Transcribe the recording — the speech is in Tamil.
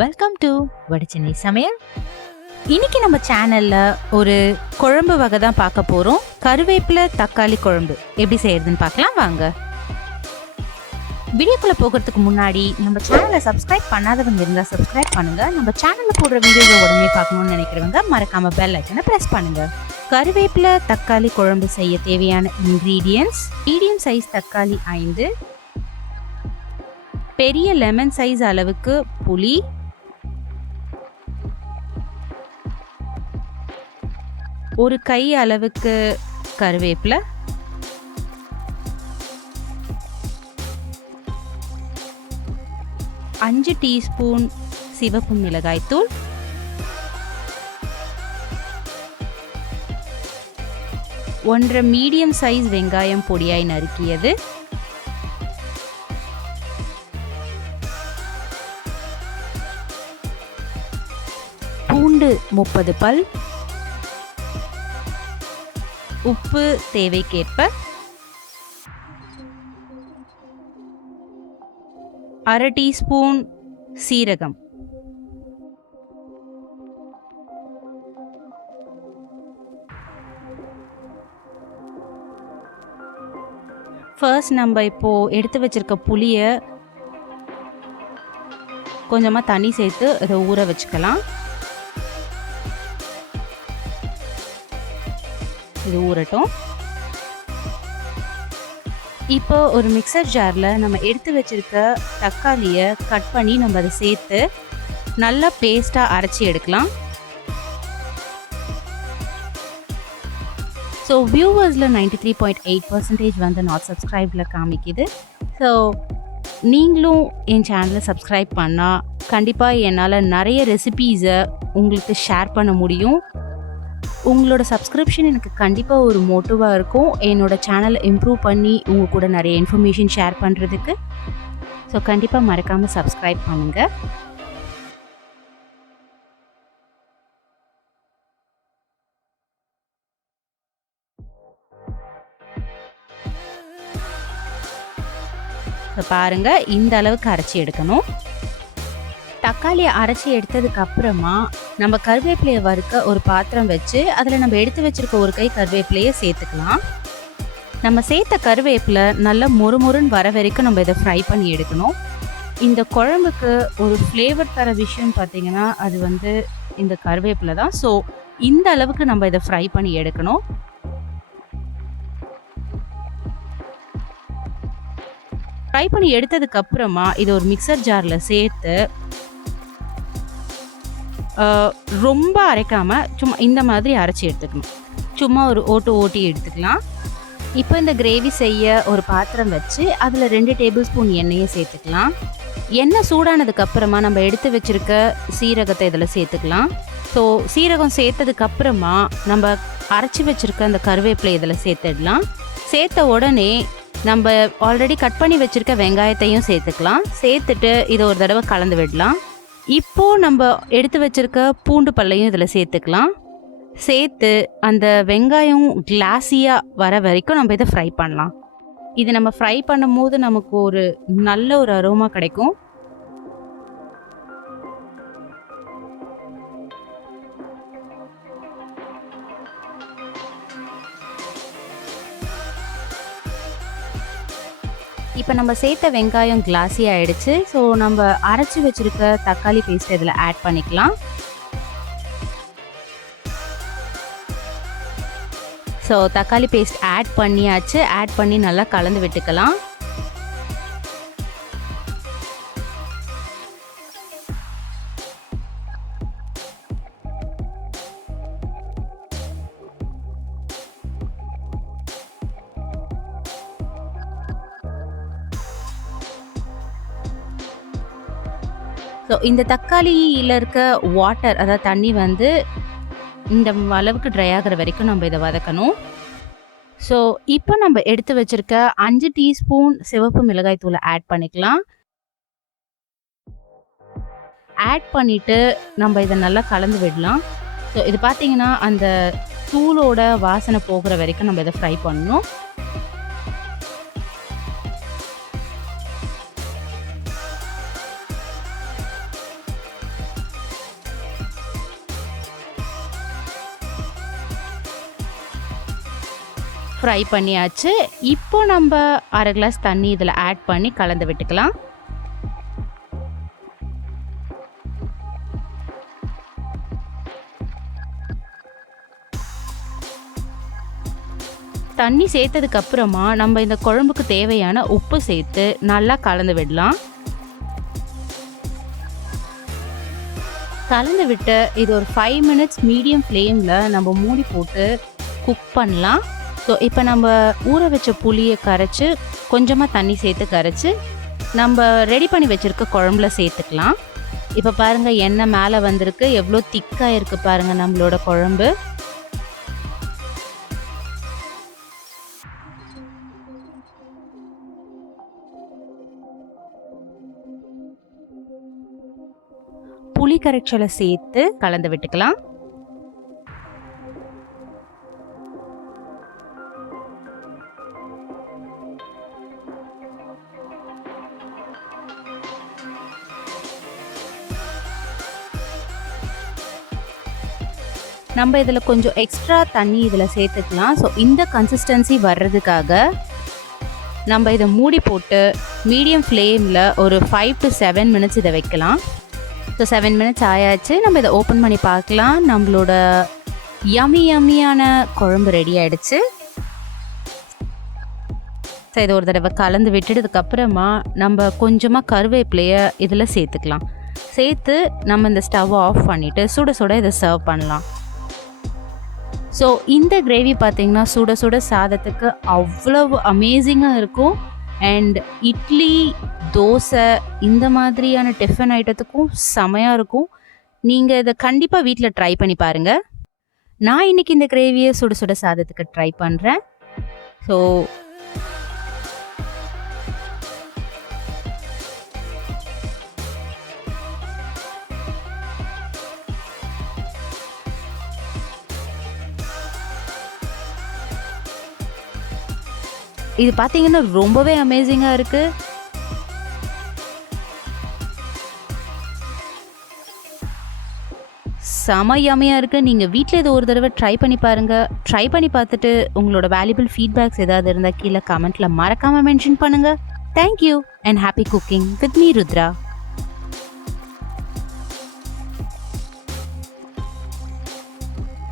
வெல்கம் டு வடச்சென்னை சமையல். இன்னைக்கு நம்ம சேனல்ல ஒரு குழம்பு வகை தான் பார்க்க போறோம். கருவேப்பிலை தக்காளி குழம்பு எப்படி செய்யறதுன்னு பார்க்கலாம் வாங்க. வீடியோக்குள்ள போகிறதுக்கு முன்னாடி நம்ம சேனலை சப்ஸ்கிரைப் பண்ணாதவங்க இருந்தா சப்ஸ்கிரைப் பண்ணுங்க. நம்ம சேனல்ல போடுற வீடியோவை உடனே பார்க்கணும்னு நினைக்கிறவங்க மறக்காம பெல் ஐக்கனை பிரஸ் பண்ணுங்க. கருவேப்பிலை தக்காளி குழம்பு செய்ய தேவையான இன்கிரீடியன்ட்ஸ்: மீடியம் சைஸ் தக்காளி 5, பெரிய லெமன் சைஸ் அளவுக்கு புளி, ஒரு கை அளவுக்கு கருவேப்பிலை, அஞ்சு டீஸ்பூன் சிவப்பு மிளகாய் தூள், ஒன்றரை மீடியம் சைஸ் வெங்காயம் பொடியாய் நறுக்கியது, பூண்டு 30 பல், உப்பு தேவைக்கேற்ப, அரை டீஸ்பூன் சீரகம், ஃபர்ஸ்ட் நம்ம இப்போ எடுத்து வச்சிருக்க புளியை கொஞ்சமா தண்ணி சேர்த்து அதை ஊற வச்சுக்கலாம். இது ஊறட்டும். இப்போ ஒரு மிக்சர் ஜாரில் நம்ம எடுத்து வச்சிருக்க தக்காளியை கட் பண்ணி நம்ம அதை சேர்த்து நல்லா பேஸ்ட்டாக அரைச்சி எடுக்கலாம். ஸோ வியூவர்ஸில் 93.8% வந்து நாட் சப்ஸ்கிரைபில் காமிக்குது. ஸோ நீங்களும் என் சேனலை சப்ஸ்கிரைப் பண்ணால் கண்டிப்பாக என்னால் நிறைய ரெசிபீஸை உங்களுக்கு ஷேர் பண்ண முடியும். உங்களோட சப்ஸ்கிரிப்ஷன் எனக்கு கண்டிப்பாக ஒரு மோட்டிவாக இருக்கும் என்னோடய சேனலை இம்ப்ரூவ் பண்ணி உங்கள் கூட நிறைய இன்ஃபர்மேஷன் ஷேர் பண்ணுறதுக்கு. ஸோ கண்டிப்பாக மறக்காமல் சப்ஸ்கிரைப் பண்ணுங்கள். ஸோ பாருங்கள், இந்த அளவுக்கு அரைச்சி எடுக்கணும். தக்காளியை அரைச்சி எடுத்ததுக்கு அப்புறமா நம்ம கருவேப்பிலையை வறுக்க ஒரு பாத்திரம் வச்சு அதில் நம்ம எடுத்து வச்சிருக்க ஒரு கை கருவேப்பிலையை சேர்த்துக்கலாம். நம்ம சேர்த்த கருவேப்பிலை நல்லா மொறுமொறுன்னு வர வரைக்கும் நம்ம இதை ஃப்ரை பண்ணி எடுக்கணும். இந்த குழம்புக்கு ஒரு ஃப்ளேவர் தர விஷயம் பார்த்தீங்கன்னா அது வந்து இந்த கருவேப்பிலை தான். ஸோ இந்த அளவுக்கு நம்ம இதை ஃப்ரை பண்ணி எடுக்கணும். ஃப்ரை பண்ணி எடுத்ததுக்கு அப்புறமா இதை ஒரு மிக்சர் ஜாரில் சேர்த்து ரொம்ப அரைக்காமல் சும்மா இந்த மாதிரி அரைச்சி எடுத்துக்கணும். சும்மா ஒரு ஓட்டி எடுத்துக்கலாம். இப்போ இந்த கிரேவி செய்ய ஒரு பாத்திரம் வச்சு அதில் 2 டேபிள் ஸ்பூன் எண்ணெயை சேர்த்துக்கலாம். எண்ணெய் சூடானதுக்கு அப்புறமா நம்ம எடுத்து வச்சுருக்க சீரகத்தை இதில் சேர்த்துக்கலாம். ஸோ சீரகம் சேர்த்ததுக்கப்புறமா நம்ம அரைச்சி வச்சுருக்க அந்த கருவேப்பிலை இதில் சேர்த்துடலாம். சேர்த்த உடனே நம்ம ஆல்ரெடி கட் பண்ணி வச்சுருக்க வெங்காயத்தையும் சேர்த்துக்கலாம். சேர்த்துட்டு இதை ஒரு தடவை கலந்து விடலாம். இப்போது நம்ம எடுத்து வச்சுருக்க பூண்டு பல்லையும் இதில் சேர்த்துக்கலாம். சேர்த்து அந்த வெங்காயம் கிளாஸியாக வர வரைக்கும் நம்ம இதை ஃப்ரை பண்ணலாம். இது நம்ம ஃப்ரை பண்ணும் போது நமக்கு ஒரு நல்ல ஒரு அரோமா கிடைக்கும். இப்போ நம்ம சேர்த்த வெங்காயம் கிளாஸி ஆகிடுச்சு. ஸோ நம்ம அரைச்சி வச்சுருக்க தக்காளி பேஸ்ட் இதில் ஆட் பண்ணிக்கலாம். ஸோ தக்காளி பேஸ்ட் ஆட் பண்ணியாச்சு. ஆட் பண்ணி நல்லா கலந்து விட்டுக்கலாம். ஸோ இந்த தக்காளியில் இருக்க வாட்டர், அதாவது தண்ணி வந்து இந்த அளவுக்கு ட்ரை ஆகிற வரைக்கும் நம்ம இதை வதக்கணும். ஸோ இப்போ நம்ம எடுத்து வச்சிருக்க 5 டீஸ்பூன் சிவப்பு மிளகாய் தூளை ஆட் பண்ணிக்கலாம். ஆட் பண்ணிவிட்டு நம்ம இதை நல்லா கலந்து விடலாம். ஸோ இது பார்த்தீங்கன்னா அந்த தூளோட வாசனை போகிற வரைக்கும் நம்ம இதை ஃப்ரை பண்ணணும். ஃப்ரை பண்ணியாச்சு. இப்போ நம்ம 1/2 கிளாஸ் தண்ணி இதில் ஆட் பண்ணி கலந்து விட்டுக்கலாம். தண்ணி சேர்த்ததுக்கு அப்புறமா நம்ம இந்த குழம்புக்கு தேவையான உப்பு சேர்த்து நல்லா கலந்து விடலாம். கலந்து விட்டு இது ஒரு 5 மினிட்ஸ் மீடியம் ஃப்ளேமில் நம்ம மூடி போட்டு குக் பண்ணலாம். ஸோ இப்போ நம்ம ஊற வச்ச புளியை கரைச்சி கொஞ்சமாக தண்ணி சேர்த்து கரைச்சி நம்ம ரெடி பண்ணி வச்சுருக்க குழம்புல சேர்த்துக்கலாம். இப்போ பாருங்கள் எண்ணெய் மேலே வந்திருக்கு, எவ்வளோ திக்காக இருக்குது பாருங்கள் நம்மளோட குழம்பு. புளி கரைச்சலை சேர்த்து கலந்து விட்டுக்கலாம். நம்ம இதில் கொஞ்சம் எக்ஸ்ட்ரா தண்ணி இதில் சேர்த்துக்கலாம். ஸோ இந்த கன்சிஸ்டன்சி வர்றதுக்காக நம்ம இதை மூடி போட்டு மீடியம் ஃப்ளேமில் ஒரு 5 to 7 மினிட்ஸ் இதை வைக்கலாம். ஸோ 7 மினிட்ஸ் ஆயாச்சு. நம்ம இதை ஓப்பன் பண்ணி பார்க்கலாம். நம்மளோட யம்மியான குழம்பு ரெடி ஆகிடுச்சு. ஸோ இதை ஒரு தடவை கலந்து விட்டுட்டதுக்கப்புறமா நம்ம கொஞ்சமாக கருவேப்பிலையை இதில் சேர்த்துக்கலாம். சேர்த்து நம்ம இந்த ஸ்டவ்வை ஆஃப் பண்ணிவிட்டு சுட சுட இதை சர்வ் பண்ணலாம். ஸோ இந்த கிரேவி பார்த்திங்கன்னா சுட சுட சாதத்துக்கு அவ்வளவு அமேசிங்காக இருக்கும். அண்ட் இட்லி, தோசை இந்த மாதிரியான டிஃபன் ஐட்டத்துக்கும் செமையாக இருக்கும். நீங்கள் இதை கண்டிப்பாக வீட்டில் ட்ரை பண்ணி பாருங்கள். நான் இன்றைக்கி இந்த கிரேவியை சுட சுட சாதத்துக்கு ட்ரை பண்ணுறேன். ஸோ இது பார்த்தீங்கன்னா ரொம்பவே அமேசிங்காக இருக்குது. செம யம்மியாக இருக்குது. நீங்கள் வீட்டில் இதை ஒரு தடவை ட்ரை பண்ணி பாருங்கள். ட்ரை பண்ணி பார்த்துட்டு உங்களோட வேல்யூபிள் ஃபீட்பேக்ஸ் ஏதாவது இருந்தால் கீழே கமெண்ட்டில் மறக்காமல் மென்ஷன் பண்ணுங்கள். Thank you and happy cooking with me Rudra.